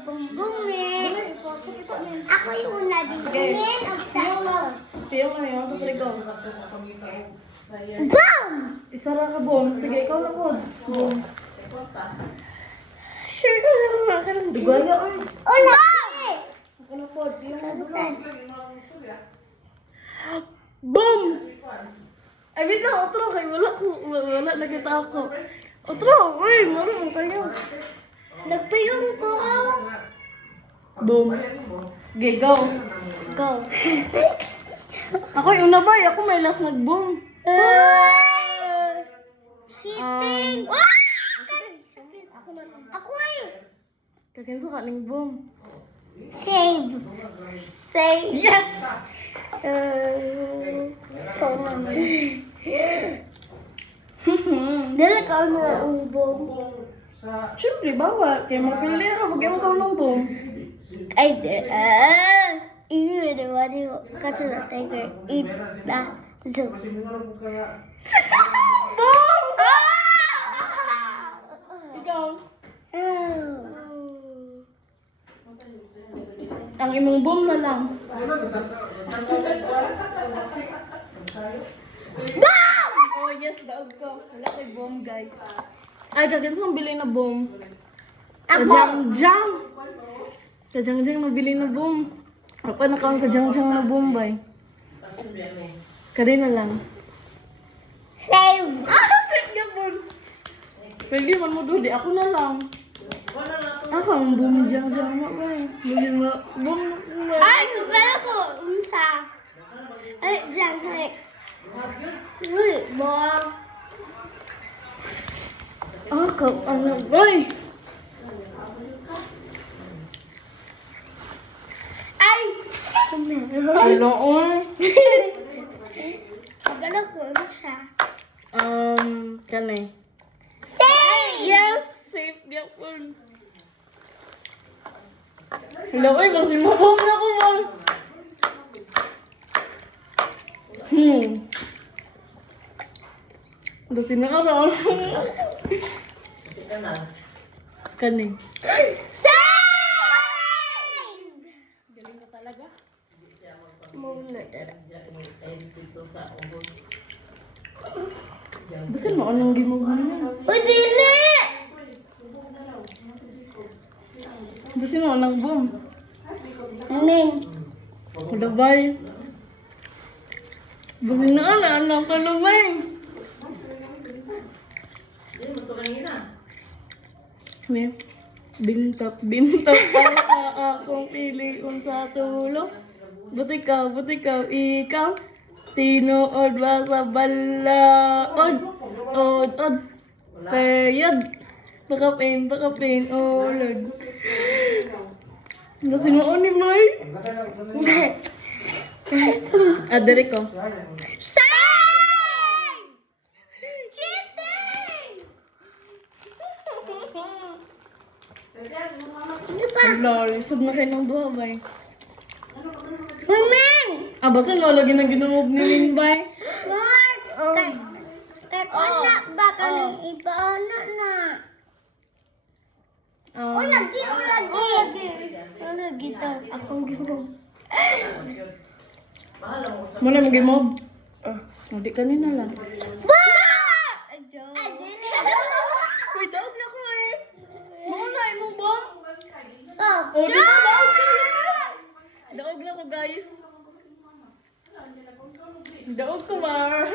magbumbungin. Ako yung una din. Bungin o sa Piyong na yun. Ito go. Boom! Isara ka, Bong. Sige, ikaw na po. Bong. Sure ko lang makakarang Dugaya, ay. Hola! Ako na po. Piyong na Tagusan. Boom! Ay, wait lang. Otro. Kay wala nakita ako. Otro. Uy, marunong kayo. Nagpayong ko. Boom. Okay, go. Go. Ako yung nabay. Ako may last nag-boom. Shipping. Ako ay. Kakinsa ka ng boom. Save. Save. Yes! Ikaw naman. Dala ka na ang bomb. Siyempre, bawal. Kaya mapili na ka. Pag yung kaulong boom. Ay, ini the one you catch the tiger. Eat the zoo. Boom! Ikaw. Ang imong boom na lang. Boom! Oh, yes, daog ko. Wala kay boom, guys. Ay, kagansa ang bili na boom. Kajang-jang. Kajang-jang na bili na boom. Ako na kang kajang-jang na boom, bay. Kari na lang. Save. Save ka, boom. Pwede man mo doon, di ako na lang. Ako ang boom jang-jang na, bay. Bili mo, boom. Ay, kubala ko. Unsa. Ay, diyan, ay. Uy, bong. Ako, ano, bay. Ay! Hello, oy. Kubala ko. Unsa. Kanay. Save! Yes! Safe niya po. Hello, oy, kasi mabom na ko, man. Kasi na ka sa Kanay. Save! Galing ka talaga. Muna dara. Basin mo, anong gimog mo niya? Uy, dili! Basin mo, anong boom. Amen. Kulabay. Basin na, anong kalabay. Kami, bintap para akong piliun sa tulong. Buti ka, ikaw. Tinuod ba sa balaod? Od. Period. Bakapin, ulod. Kasi mo ni May. Adere ko. Save! Cheating! Sige pa. Lord, isod na kayo ng duha, bay. Amen! Basta lagi na ginamog ni Linbay. Lord! Kahit anak ba ka ng iba? Anak na. Ulagi. Ulagi to. Akong gino'n. Muna mag-gimog. Hindi kanina lang. Ba! Uy, daog na ko eh. Muna, imong bomb. Oh, Oh, di ba? Daog ko yan. Daog na ko, guys. Daog ko, Mar.